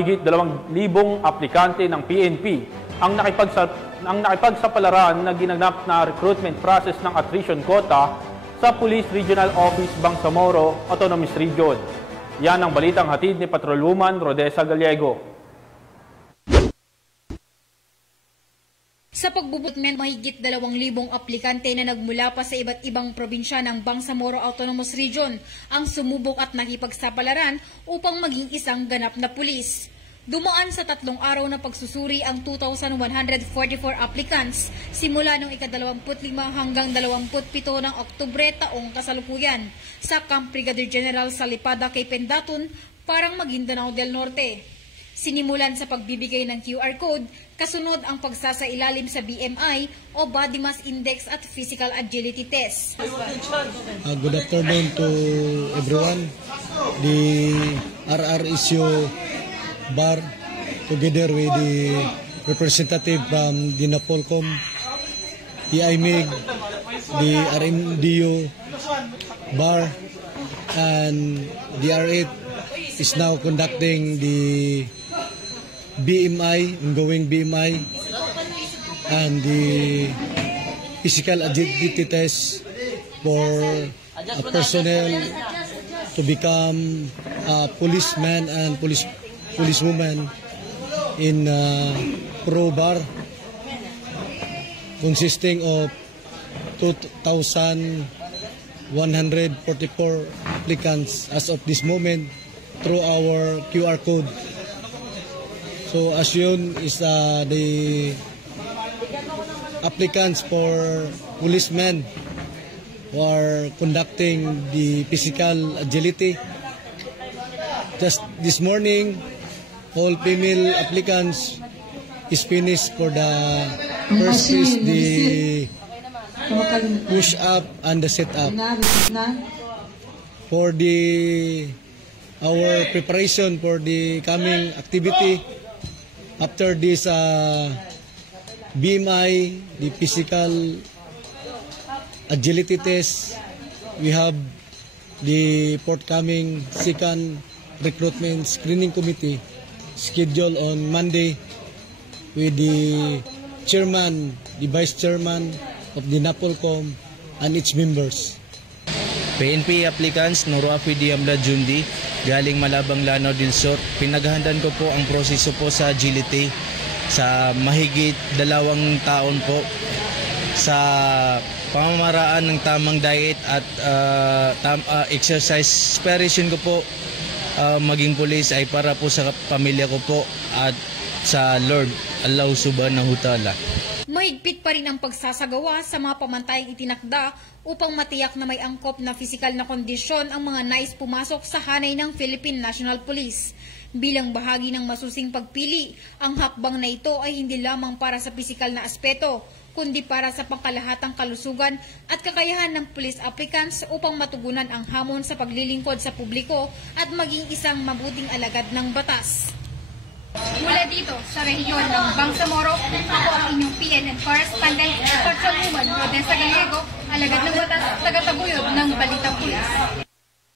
Higit 2,000 aplikante ng PNP ang nakipagsapalaran na ginanap na recruitment process ng attrition quota sa Police Regional Office Bangsamoro, Autonomous Region. Yan ang balitang hatid ni Patrolwoman Rodessa Gallego. Sa pagbubutmen, mahigit 2,000 aplikante na nagmula pa sa iba't ibang probinsya ng Bangsamoro Autonomous Region ang sumubok at nakipagsapalaran upang maging isang ganap na pulis. Dumaan sa 3 araw na pagsusuri ang 2,144 applicants simula noong ika-25 hanggang 27 ng Oktubre taong kasalukuyan sa Camp Brigadier General Salipada kay Pendatun, parang Maguindanao del Norte. Sinimulan sa pagbibigay ng QR code, kasunod ang pagsasailalim sa BMI o Body Mass Index at Physical Agility Test. Good afternoon to everyone. The RRSU bar, together with the representative from the NAPOLCOM, the IMIG, the RMDU bar, and the R8 is now conducting the BMI, ongoing BMI, and the physical agility test for a personnel to become a policeman and policewoman in Pro Bar, consisting of 2,144 applicants as of this moment through our QR code. So as yun is the applicants for policemen who are conducting the physical agility. Just this morning, all female applicants is finished for the first is the push up and the sit up. For our preparation for the coming activity, after this BMI, the physical agility test, we have the forthcoming second recruitment screening committee scheduled on Monday with the chairman, the vice chairman of the NAPOLCOM and its members. PNP applicants Noro Apidi Amla Jundi, galing Malabang Lanao del Sur. Pinaghahandaan ko po ang proseso po sa agility sa mahigit 2 taon po sa pamamaraan ng tamang diet at exercise. Inspiration ko po maging pulis ay para po sa pamilya ko po at sa Lord Allah Subhanahu wa Ta'ala. Mahigpit pa rin ang pagsasagawa sa mga pamantayang itinakda upang matiyak na may angkop na pisikal na kondisyon ang mga nais pumasok sa hanay ng Philippine National Police. Bilang bahagi ng masusing pagpili, ang hakbang na ito ay hindi lamang para sa pisikal na aspeto, kundi para sa pangkalahatang kalusugan at kakayahan ng police applicants upang matugunan ang hamon sa paglilingkod sa publiko at maging isang mabuting alagad ng batas. Mula dito sa rehiyon ng Bangsamoro, ako ang inyong PNN correspondent, Patrolwoman Rodessa Gallego, alagad ng batas, tagataguyod ng Balitang Pulis.